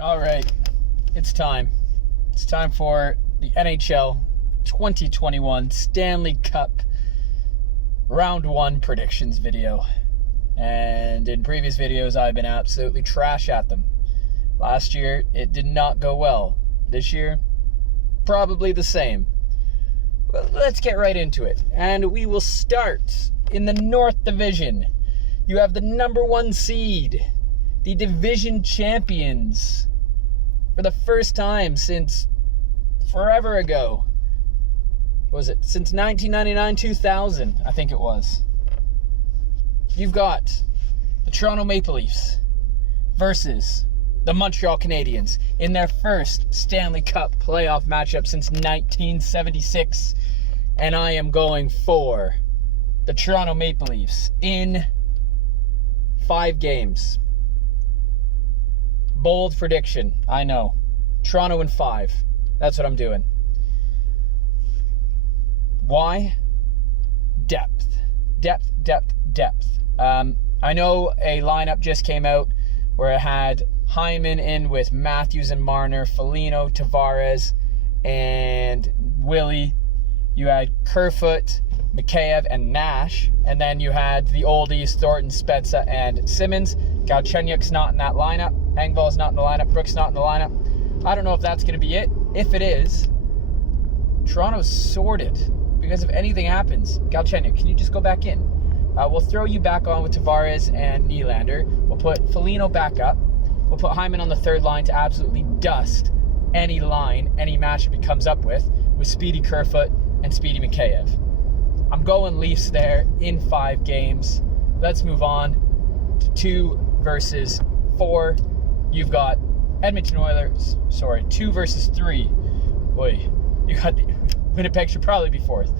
All right, it's time. It's time for the NHL 2021 Stanley Cup Round 1 predictions video. And in previous videos, I've been absolutely trash at them. Last year, it did not go well. This year, probably the same. Well, let's get right into it. And we will start in the North Division. You have the number 1 seed, the division champions, for the first time since forever ago. What was it? Since 1999-2000, I think it was. You've got the Toronto Maple Leafs versus the Montreal Canadiens in their first Stanley Cup playoff matchup since 1976. And I am going for the Toronto Maple Leafs in 5 games. Bold prediction, I know. Toronto in 5. That's what I'm doing. Why? Depth. I know a lineup just came out where it had Hyman in with Matthews and Marner, Foligno, Tavares, and Willie. You had Kerfoot, Mikheyev, and Nash. And then you had the oldies, Thornton, Spezza, and Simmons. Galchenyuk's not in that lineup. Engvall's not in the lineup. Brooks not in the lineup. I don't know if that's going to be it. If it is, Toronto's sorted. Because if anything happens, Galchenyuk, can you just go back in? We'll throw you back on with Tavares and Nylander. We'll put Foligno back up. We'll put Hyman on the third line to absolutely dust any line, any matchup he comes up with Speedy Kerfoot and Speedy Mikheyev. I'm going Leafs there in 5 games. Let's move on to 2 versus 4. You've got Edmonton Oilers. 2 versus 3. Boy, you got the Winnipeg should probably be 4th.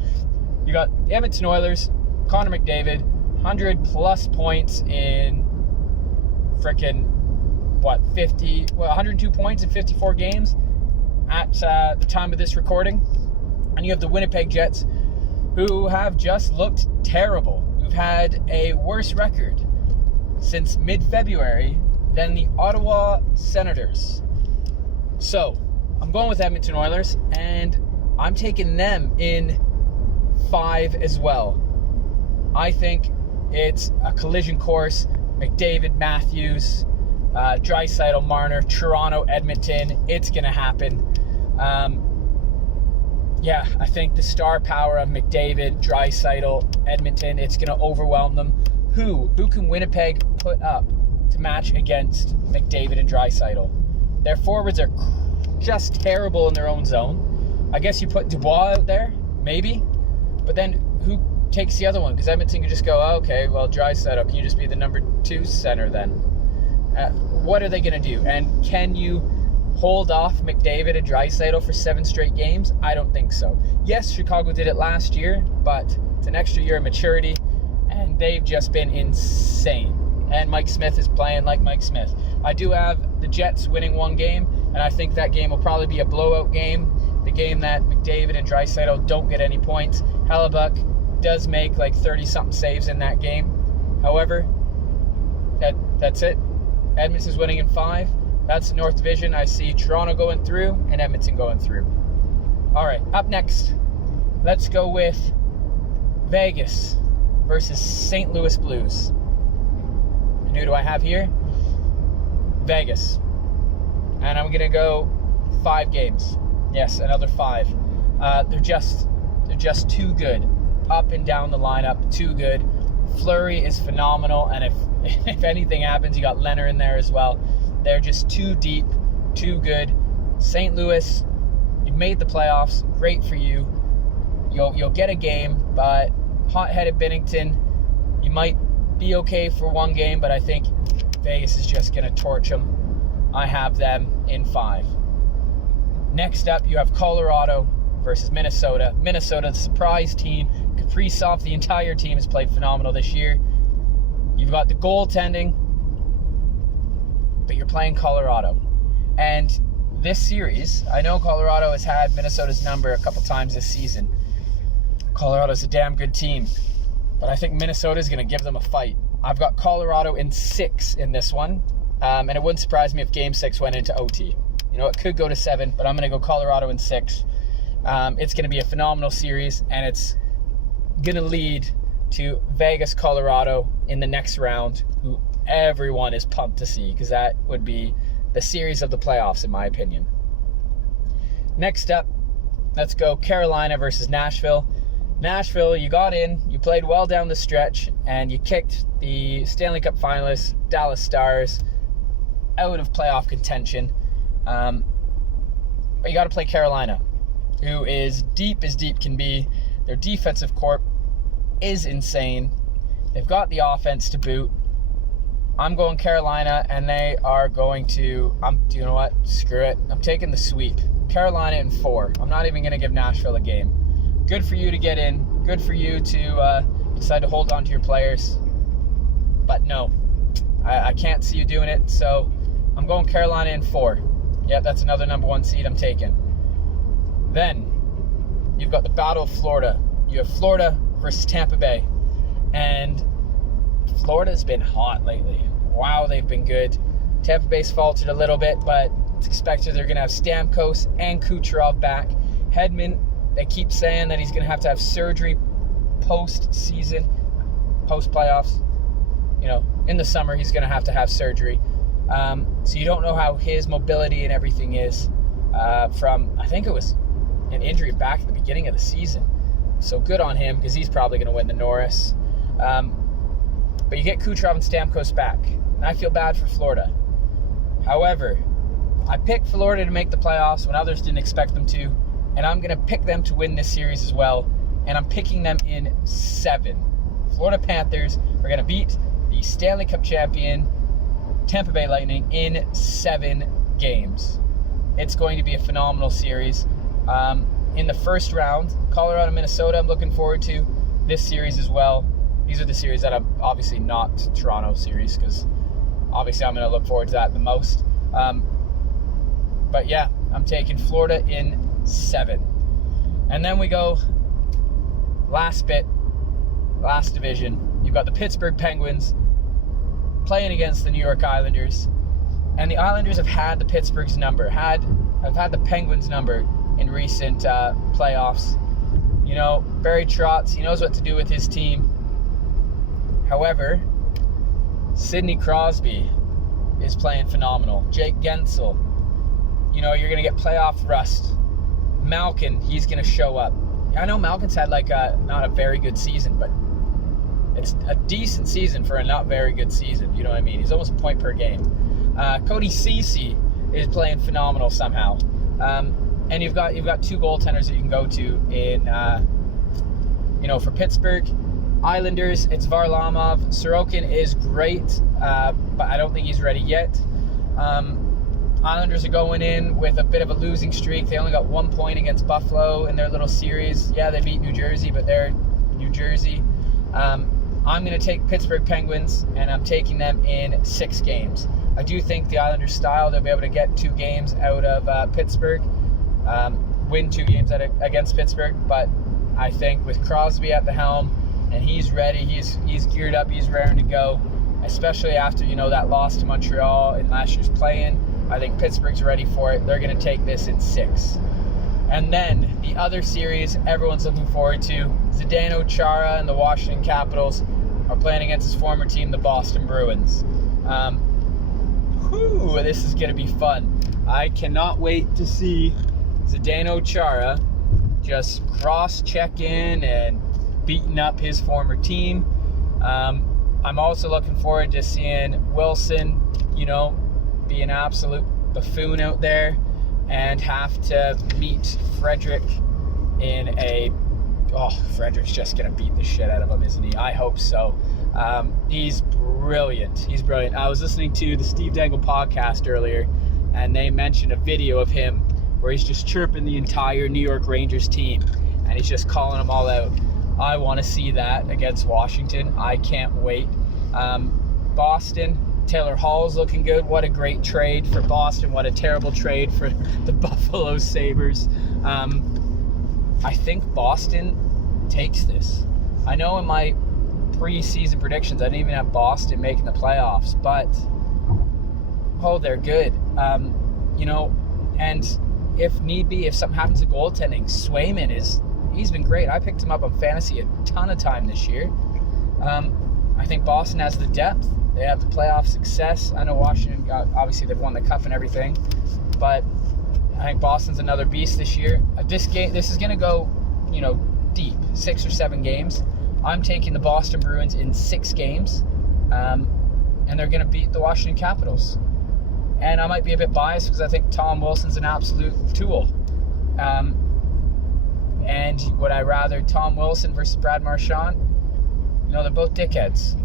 You got the Edmonton Oilers, Connor McDavid, 100-plus points in frickin' 102 points in 54 games at the time of this recording. And you have the Winnipeg Jets, who have just looked terrible. Who've had a worse record since mid-February than the Ottawa Senators. So, I'm going with Edmonton Oilers, and I'm taking them in 5 as well. I think it's a collision course. McDavid, Matthews, Draisaitl, Marner, Toronto, Edmonton. It's going to happen. I think the star power of McDavid, Draisaitl, Edmonton, it's going to overwhelm them. Who can Winnipeg put up to match against McDavid and Draisaitl? Their forwards are just terrible in their own zone. I guess you put Dubois out there, maybe. But then who takes the other one? Because Edmonton can just go, okay, well, Draisaitl, can you just be the number 2 center then? What are they going to do? And can you hold off McDavid and Draisaitl for 7 straight games? I don't think so. Yes, Chicago did it last year, but it's an extra year of maturity, and they've just been insane. And Mike Smith is playing like Mike Smith. I do have the Jets winning 1 game, and I think that game will probably be a blowout game. The game that McDavid and Draisaitl don't get any points. Hellebuck does make like 30-something saves in that game. However, that's it. Edmonton's winning in 5. That's the North Division. I see Toronto going through and Edmonton going through. All right, up next, let's go with Vegas versus St. Louis Blues. And who do I have here? Vegas. And I'm going to go 5 games. Yes, another 5. They're just too good. Up and down the lineup, too good. Fleury is phenomenal, and if anything happens, you got Leonard in there as well. They're just too deep, too good. St. Louis, you've made the playoffs. Great for you. You'll get a game, but hot-headed Binnington, you might be okay for 1 game, but I think Vegas is just going to torch them. I have them in 5. Next up, you have Colorado versus Minnesota. Minnesota, the surprise team. Kaprizov, the entire team has played phenomenal this year. You've got the goaltending, but you're playing Colorado. And this series, I know Colorado has had Minnesota's number a couple times this season. Colorado's a damn good team, but I think Minnesota's going to give them a fight. I've got Colorado in 6 in this one. And it wouldn't surprise me if Game 6 went into OT. It could go to 7, but I'm going to go Colorado in 6. It's going to be a phenomenal series, and it's going to lead to Vegas, Colorado in the next round, who everyone is pumped to see, because that would be the series of the playoffs, in my opinion. Next up, let's go Carolina versus Nashville. Nashville, you got in, you played well down the stretch, and you kicked the Stanley Cup finalists, Dallas Stars, out of playoff contention. But you got to play Carolina, who is deep as deep can be. Their defensive corp is insane. They've got the offense to boot. I'm going Carolina, and they are going to, you know what? Screw it. I'm taking the sweep. Carolina in 4. I'm not even going to give Nashville a game. Good for you to get in. Good for you to decide to hold on to your players. But no, I can't see you doing it, so I'm going Carolina in 4. Yeah, that's another number 1 seed I'm taking. Then, you've got the Battle of Florida. You have Florida versus Tampa Bay. And Florida's been hot lately. Wow, they've been good. Tampa Bay's faltered a little bit, but it's expected they're going to have Stamkos and Kucherov back. Hedman, they keep saying that he's going to have surgery post-season, post-playoffs. In the summer, he's going to have surgery. So you don't know how his mobility and everything is from, I think it was an injury back at the beginning of the season. So good on him, because he's probably going to win the Norris. But you get Kucherov and Stamkos back, and I feel bad for Florida. However, I picked Florida to make the playoffs when others didn't expect them to, and I'm going to pick them to win this series as well, and I'm picking them in 7. Florida Panthers are going to beat the Stanley Cup champion Tampa Bay Lightning in 7 games. It's going to be a phenomenal series. In the first round, Colorado, Minnesota, I'm looking forward to this series as well. These are the series that I'm obviously not Toronto series, because obviously I'm going to look forward to that the most. But yeah, I'm taking Florida in 7. And then we go last division. You've got the Pittsburgh Penguins playing against the New York Islanders. And the Islanders have had the Pittsburgh's number, have had the Penguins' number in recent playoffs. Barry Trotz, he knows what to do with his team. However, Sidney Crosby is playing phenomenal. Jake Gensel, you're going to get playoff rust. Malkin, he's going to show up. I know Malkin's had not a very good season, but it's a decent season for a not very good season. You know what I mean? He's almost a point per game. Cody Ceci is playing phenomenal somehow. And you've got 2 goaltenders that you can go to in for Pittsburgh. Islanders, it's Varlamov. Sorokin is great, but I don't think he's ready yet. Islanders are going in with a bit of a losing streak. They only got 1 point against Buffalo in their little series. Yeah, they beat New Jersey, but they're New Jersey. I'm going to take Pittsburgh Penguins, and I'm taking them in 6 games. I do think the Islanders style, they'll be able to get 2 games out of Pittsburgh, win 2 games against Pittsburgh, but I think with Crosby at the helm, and he's ready, he's geared up, he's raring to go, especially after, that loss to Montreal in last year's play-in. I think Pittsburgh's ready for it. They're going to take this in 6. And then the other series everyone's looking forward to, Zdeno Chara and the Washington Capitals are playing against his former team, the Boston Bruins. This is going to be fun. I cannot wait to see Zdeno Chara just cross-check in and beating up his former team. I'm also looking forward to seeing Wilson, be an absolute buffoon out there and have to meet Frederick in Frederick's just going to beat the shit out of him, isn't he? I hope so. He's brilliant. I was listening to the Steve Dangle podcast earlier, and they mentioned a video of him where he's just chirping the entire New York Rangers team, and he's just calling them all out. I want to see that against Washington. I can't wait. Boston, Taylor Hall's looking good. What a great trade for Boston. What a terrible trade for the Buffalo Sabres. I think Boston takes this. I know in my preseason predictions I didn't even have Boston making the playoffs, but Oh, they're good. You know, and if need be, if something happens to goaltending, Swayman he's been great. I picked him up on fantasy a ton of time this year. I think Boston has the depth. They have the playoff success. I know Washington obviously they've won the cup and everything, but I think Boston's another beast this year. This is going to go, you know, deep, 6 or 7 games. I'm taking the Boston Bruins in 6 games, and they're going to beat the Washington Capitals. And I might be a bit biased because I think Tom Wilson's an absolute tool. And would I rather Tom Wilson versus Brad Marchand? You know, they're both dickheads.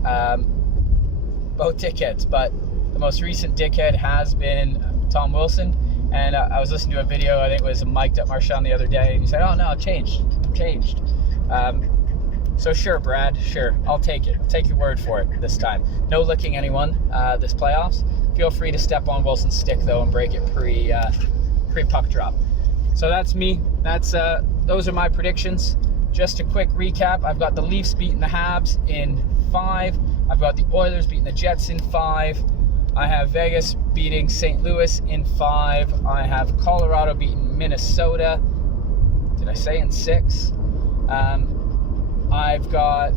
But the most recent dickhead has been Tom Wilson. And I was listening to a video, I think it was mic'd up Marchand the other day, and he said, oh no, I'm changed. So sure, Brad, sure, I'll take it. I'll take your word for it this time. No licking anyone this playoffs. Feel free to step on Wilson's stick though and break it pre-puck drop. So that's me. Those are my predictions. Just a quick recap. I've got the Leafs beating the Habs in 5. I've got the Oilers beating the Jets in 5. I have Vegas beating St. Louis in 5. I have Colorado beating Minnesota. Did I say in 6? I've got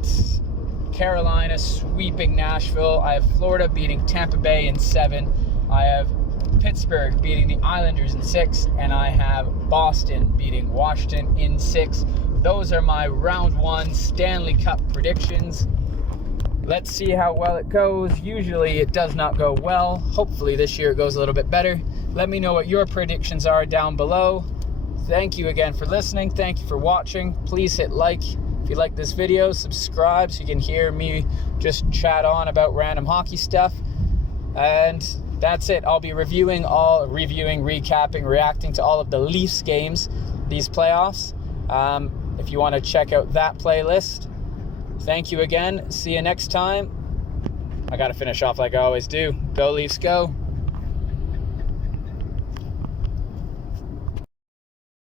Carolina sweeping Nashville. I have Florida beating Tampa Bay in 7. I have Pittsburgh beating the Islanders in 6. And I have Boston beating Washington in 6. Those are my round 1 Stanley Cup predictions. Let's see how well it goes. Usually it does not go well. Hopefully this year it goes a little bit better. Let me know what your predictions are down below. Thank you again for listening. Thank you for watching. Please hit like if you like this video. Subscribe so you can hear me just chat on about random hockey stuff. And that's it. I'll be recapping, reacting to all of the Leafs games, these playoffs. If you want to check out that playlist. Thank you again. See you next time. I got to finish off like I always do. Go Leafs, go.